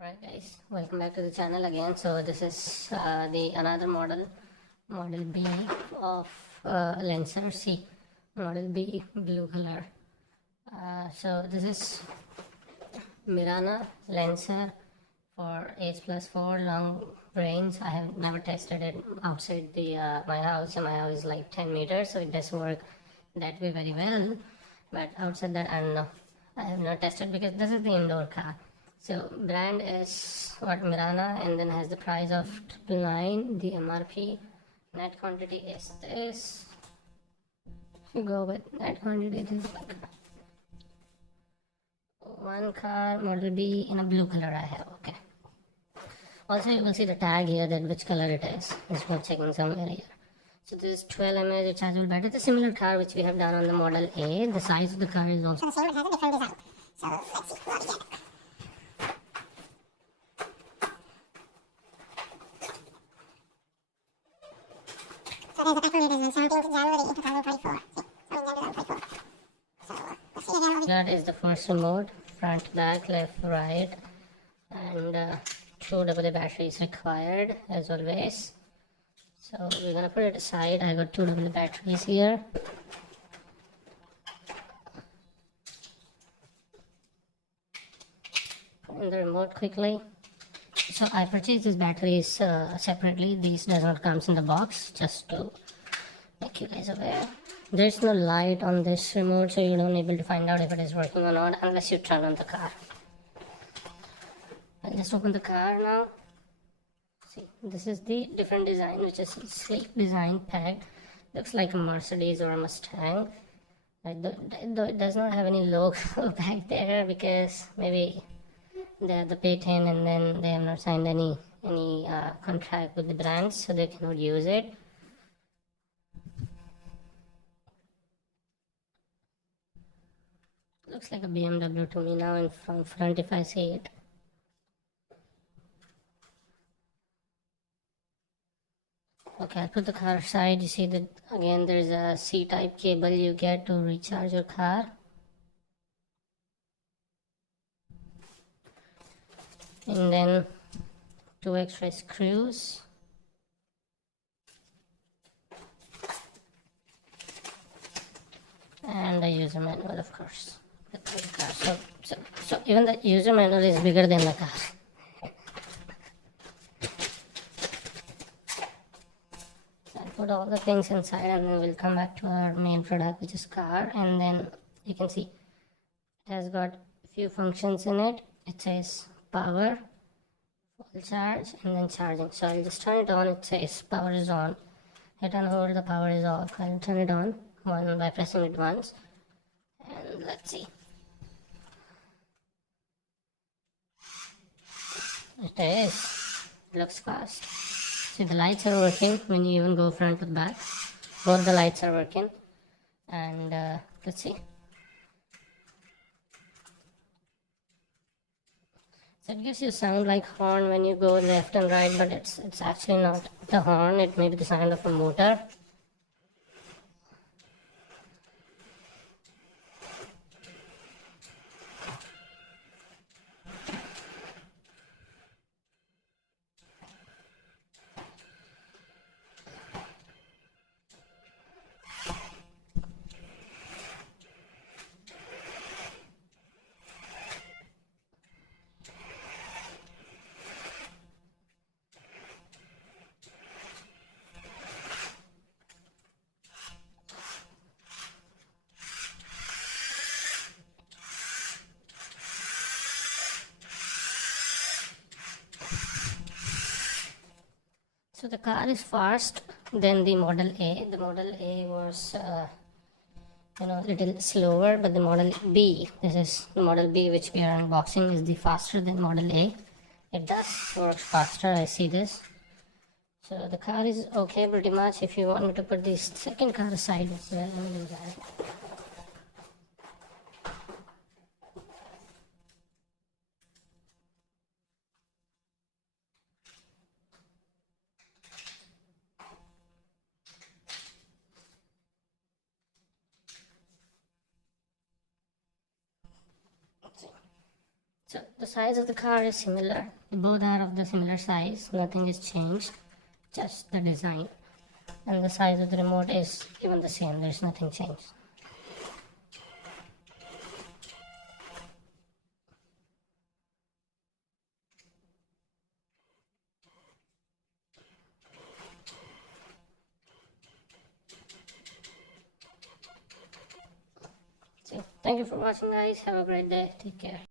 Right guys, welcome back to the channel again. So this is the another model B of Lancer C, model B blue color. So this is Mirana Lancer for H+4 long range. I have never tested it outside the my house. My house is like 10 meters, so it does work that way very well. But outside that, I don't know. I have not tested because this is the indoor car. So brand is what, Mirana, and then has the price of 999. The MRP net quantity is this. If you go with net quantity, it is like one car model B in a blue color I have. Okay. Also you will see the tag here that which color it is. It's worth checking somewhere here. So this is 12 mAh rechargeable battery. It's a similar car which we have done on the model A. The size of the car is also the same, it has a different design. So let's see, what we get. So there's the back one, it is 17th January 2024. See, 17th January 2024. So let's see again what we that is the first remote, front, back, left, right, and 2 AA batteries required as always. So we're gonna put it aside. I got 2 AA batteries here. Put in the remote quickly. So I purchased these batteries separately. These does not comes in the box, just to make you guys aware. There's no light on this remote, so you don't able to find out if it is working or not unless you turn on the car. I'll just open the car now. See, this is the different design, which is sleek design packed. Looks like a Mercedes or a Mustang. Though it does not have any logo back there because maybe they have the patent and then they have not signed any contract with the brands, so they cannot use it. Looks like a BMW to me now from front if I see it. Okay, I'll put the car aside. You see that again there's a C-type cable you get to recharge your car. And then 2 extra screws. And a user manual, of course. So even the user manual is bigger than the car. I'll put all the things inside and then we'll come back to our main product, which is car. And then you can see it has got a few functions in it. It says power, full charge, and then charging. So I'll just turn it on. It says power is on. Hit and hold, the power is off. I'll turn it on by pressing it once. And let's see. It is. It looks fast. See, the lights are working when you even go front to back. Both the lights are working. And let's see. So it gives you sound like horn when you go left and right, but it's actually not the horn. It may be the sound of a motor. So the car is fast than the Model A. The Model A was, a little slower, but the Model B, this is the Model B which we are unboxing, is the faster than Model A. It does work faster, I see this. So the car is okay pretty much. If you want me to put this second car aside as well, I'll do that. So the size of the car is similar. Both are of the similar size. Nothing is changed, just the design. And the size of the remote is even the same. There's nothing changed. So thank you for watching, guys. Have a great day. Take care.